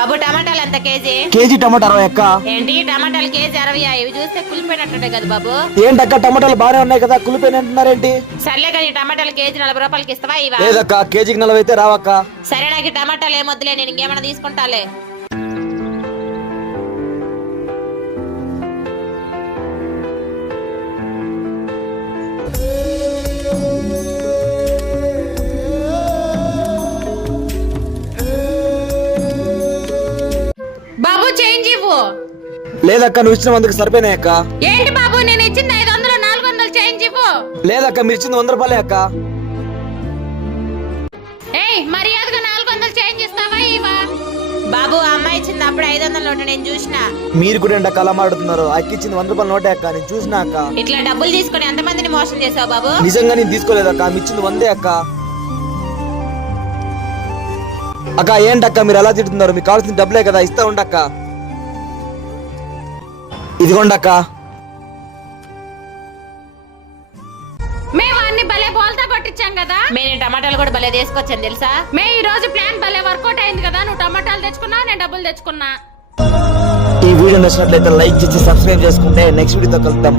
బాబు టమాటాలు ఎంత KG? KG టమాటా 60 అక్క. ఏంటి టమాటాలు కేజీ 60? ఇవి చూస్తే కులిపోయినట్టుండే కదా బాబు. ఏంటక్క టమాటాలు బాగానే ఉన్నాయి కదా, కులిపోయిన అంటున్నారేంటి? సర్లే కానీ టమాటాలు కేజీ 40 రూపాయలకి ఇస్తావా? ఇవా? లేదక్క, కేజీకి 40 అయితే రావక్క. సరే నాకు టమాటాలు ఏమొద్దులే, నేను ఇంకేమైనా తీసుకుంటాలే. బాబు చేంజ్ ఇవ్వు. లేదక్క, నువ్వు ఇచ్చిన 100కి సరిపోయినాయి అక్క. ఏంటి బాబు, నేను ఇచ్చింది 500 400 చేంజ్ ఇవ్వు. లేదక్క, మీరు ఇచ్చింది 100 రూపాయలే అక్క. ఏయ్ మర్యాదగా 400 చేంజ్ ఇస్తావా? ఇవా? బాబు అమ్మాయి ఇచ్చింది అప్పుడు 500 నోటు నేను చూసిన. మీరు కూడా ఏంటక్క అలా మాట్లాడుతున్నారు? అక్క ఇచ్చింది 100 రూపాయల నోటే అక్క, నేను చూసినా అక్క. ఇట్లా డబ్బులు తీసుకొని ఎంతమందిని మోసం చేసావు బాబు? నిజంగా నేను తీసుకోలేదక్క, మీ ఇచ్చింది 100 అక్క. అక్క ఏంటక్క మీరు ఎలా తిడుతున్నారు? మీకు కావాల్సిన డబ్బులే కదా, ఇస్తా ఉండక్క. ఇదిగోండక్క. మేము అన్ని భలే బోల్తా కొట్టించాం కదా. నేను టమాటాలు కూడా భలే తీసుకొచ్చాను తెలుసా. ఈ రోజు ప్లాన్ భలే వర్కౌట్ అయింది కదా. నువ్వు టమాటాలు తెచ్చుకున్నా, నేను డబ్బులు తెచ్చుకున్నా. ఈ వీడియో నచ్చినట్లయితే లైక్ చేసి సబ్స్క్రైబ్ చేసుకుంటే నెక్స్ట్ వీడియోతో కలుద్దాం.